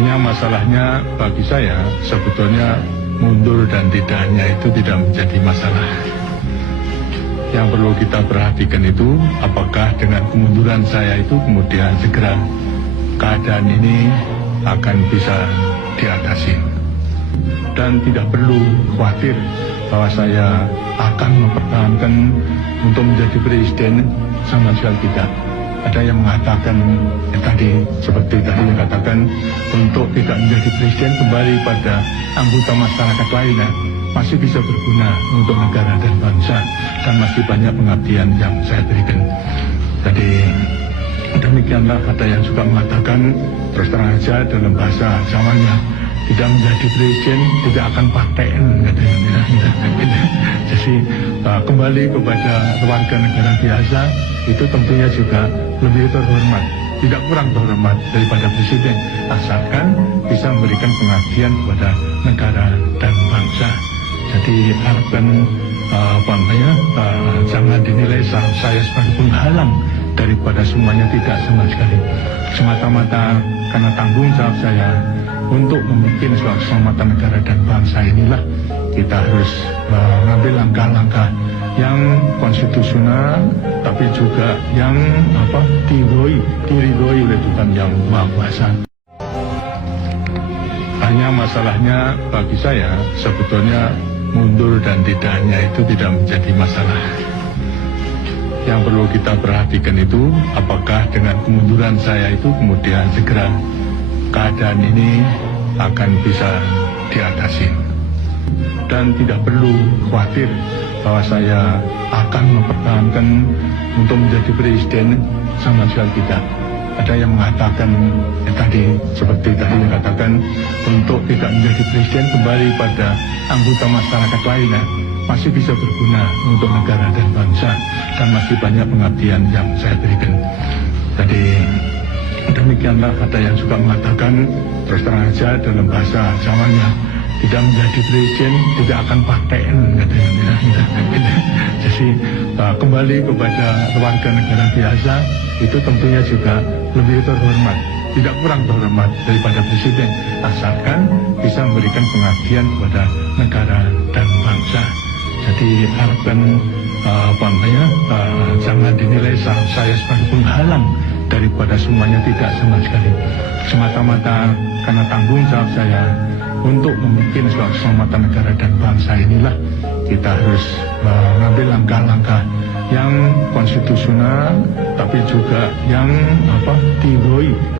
Hanya masalahnya bagi saya sebetulnya mundur dan tidaknya itu tidak menjadi masalah. Yang perlu kita perhatikan itu apakah dengan kemunduran saya itu kemudian segera keadaan ini akan bisa diatasi. Dan tidak perlu khawatir bahwa saya akan mempertahankan untuk menjadi presiden, sama sekali tidak. Ada yang mengatakan tadi, seperti tadi yang katakan, untuk tidak menjadi presiden kembali pada anggota masyarakat lainnya, masih bisa berguna untuk negara dan bangsa, dan masih banyak pengabdian yang saya berikan. Jadi demikianlah ada yang juga mengatakan, terus terang aja dalam bahasa Jawanya, tidak menjadi presiden tidak akan paten katanya. Jadi kembali kepada warga negara biasa itu tentunya juga lebih terhormat, tidak kurang terhormat daripada presiden, asalkan bisa memberikan pengabdian kepada negara dan bangsa. Jadi harapkan jangan dinilai saya sebagai penghalang daripada semuanya, tidak sama sekali. Semata-mata karena tanggung jawab saya untuk membuat suatu keselamatan negara dan bangsa inilah kita harus mengambil langkah-langkah yang konstitusional, tapi juga yang diridhoi oleh Tuhan Yang Maha Kuasa. Hanya masalahnya bagi saya sebetulnya mundur dan tidaknya itu tidak menjadi masalah. Yang perlu kita perhatikan itu apakah dengan kemunduran saya itu kemudian segera keadaan ini akan bisa diatasi. Dan tidak perlu khawatir bahwa saya akan mempertahankan untuk menjadi presiden, sama sekali tidak. Ada yang mengatakan tadi, seperti tadi yang katakan, untuk tidak menjadi presiden kembali pada anggota masyarakat lainnya, masih bisa berguna untuk negara dan bangsa, dan masih banyak pengabdian yang saya berikan. Jadi demikianlah ada yang juga mengatakan, terus terang aja dalam bahasa Jawanya, tidak menjadi presiden tidak akan paten katanya. Jadi kembali kepada warga negara biasa itu tentunya juga lebih terhormat, tidak kurang terhormat daripada presiden, asalkan bisa memberikan pengabdian kepada negara dan bangsa. Jadi harapkan jangan dinilai saya sebagai penghalang daripada semuanya, tidak sama sekali. Semata-mata karena tanggung jawab saya untuk membuat suatu keselamatan negara dan bangsa inilah kita harus mengambil langkah-langkah yang konstitusional, tapi juga yang diridhoi